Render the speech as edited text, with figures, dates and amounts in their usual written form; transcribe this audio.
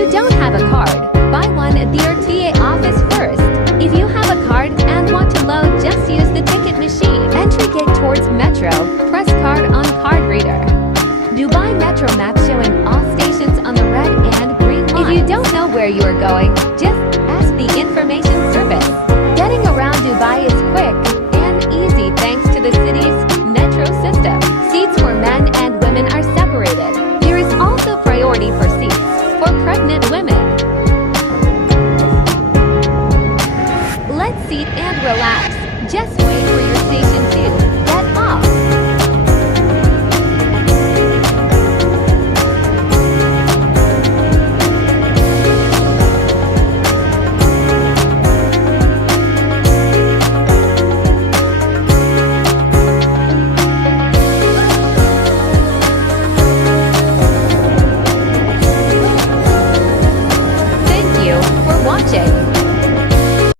you don't have a card, buy one at the RTA office first. If you have a card and want to load, just use